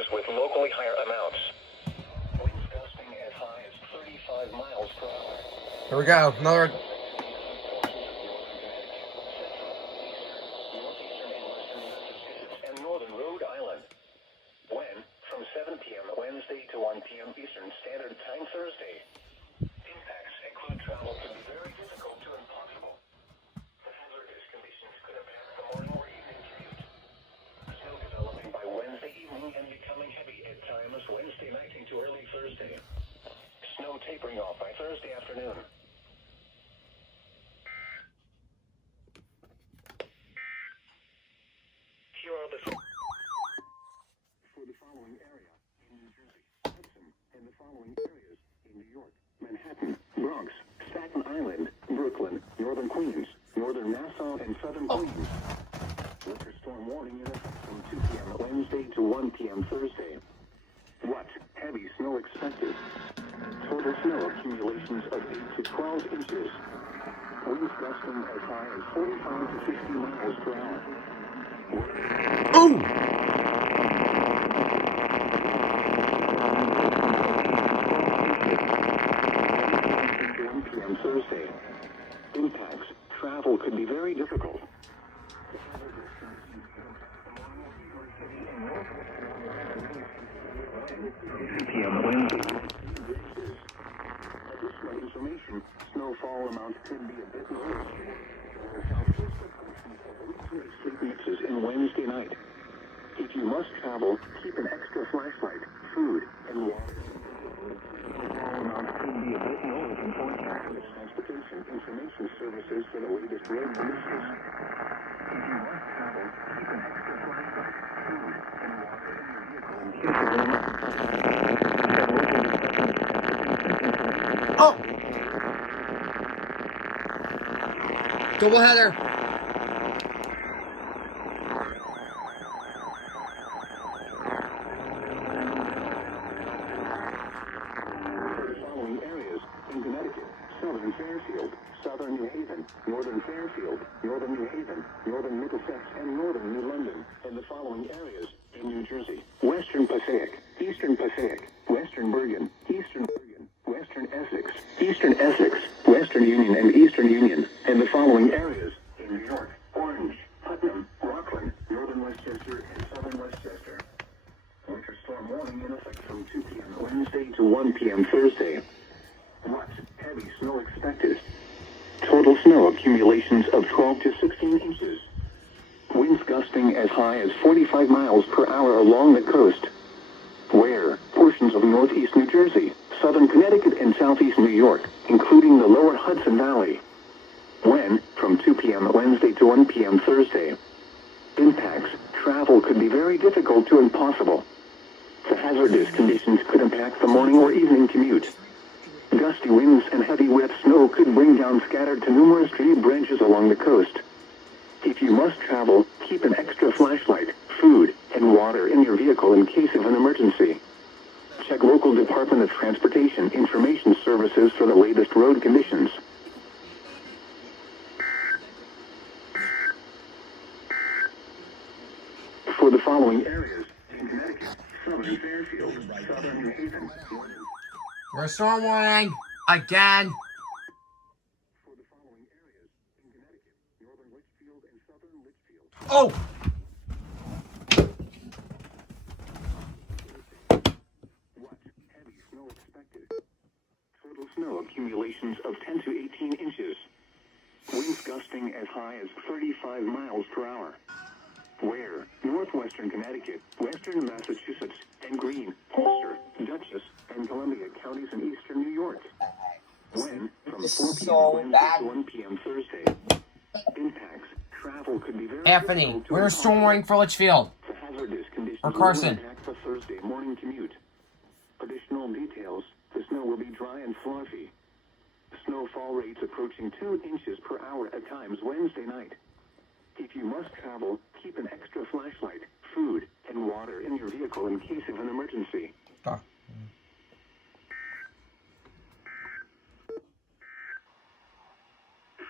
increases with locally higher amounts. Winds gusting as high as 35 miles per hour. Here we go. Another. And northern Rhode Island. When from 7 p.m. Wednesday to 1 p.m. Eastern Standard Time Thursday. Impacts include travel could be very difficult to impossible. The hazardous conditions could impact the morning or evening commute. Snow developing by Wednesday evening and becoming heavy at times Wednesday night into early Thursday. Snow tapering off by Thursday afternoon. Here are the for the following area in New Jersey, Hudson, and the following areas in New York, Manhattan, Bronx, Staten Island, Brooklyn, Northern Queens, Northern Nassau, and Southern Queens. Winter storm warning in effect from 2 p.m. Wednesday to 1 p.m. Thursday. What? Heavy snow expected. Total snow accumulations of 8 to 12 inches. Winds gusting as high as 45 to 50 miles per hour. Ooh! 1 p.m. Thursday. Impacts. Travel could be very difficult. 2 p.m. Wednesday. Additional information. Snowfall amounts could be a bit lower. Sleep mixes in Wednesday night. If you must travel, keep an extra flashlight, food, and water. Snowfall amounts could be a bit lower than forecasted. Transportation information services for the latest road conditions. If you must travel, keep an extra flashlight, food, and water in your vehicle in case of an emergency. Oh! Doubleheader. Southern Fairfield, Southern New Haven, Northern Fairfield, Northern New Haven, Northern Middlesex, and Northern New London, and the following areas in New Jersey. Western Passaic, Eastern Passaic, Western Bergen, Western Essex, Western Union, and Eastern Union, and the following areas in New York. Orange, Putnam, Rockland, Northern Westchester, and Southern Westchester. Winter storm warning in effect from 2 p.m. Wednesday to 1 p.m. Thursday. What? Heavy snow expected. Total snow accumulations of 12 to 16 inches. Winds gusting as high as 45 miles per hour along the coast. Where? Portions of northeast New Jersey, southern Connecticut, and southeast New York, including the lower Hudson Valley. When? From 2 p.m. Wednesday to 1 p.m. Thursday. Impacts. Travel could be very difficult to impossible. The hazardous conditions could impact the morning or evening commute. Gusty winds and heavy wet snow could bring down scattered to numerous tree branches along the coast. If you must travel, keep an extra flashlight, food, and water in your vehicle in case of an emergency. Check local Department of Transportation information services for the latest road conditions. For the following areas in Connecticut, Southern Fairfield, Southern New Haven. We're storm warning again. For the following areas in Connecticut, Northern Litchfield and Southern Litchfield. Oh! What? Heavy snow expected. Total snow accumulations of 10 to 18 inches. Winds gusting as high as 35 miles per hour. Where? Northwestern Connecticut, Western Massachusetts, and Greene, Ulster, Dutchess, and Columbia counties in eastern New York. When? From 4 p.m. Wednesday to 1 p.m. Thursday. Impacts. Travel could be very Anthony, difficult to we're storm warning for Litchfield. The hazardous conditions Or Carson. will impact the Thursday morning commute. Additional details. The snow will be dry and fluffy. Snowfall rates approaching 2 inches per hour at times Wednesday night. If you must travel, keep an extra flashlight, food, and water in your vehicle in case of an emergency.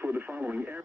For the following air...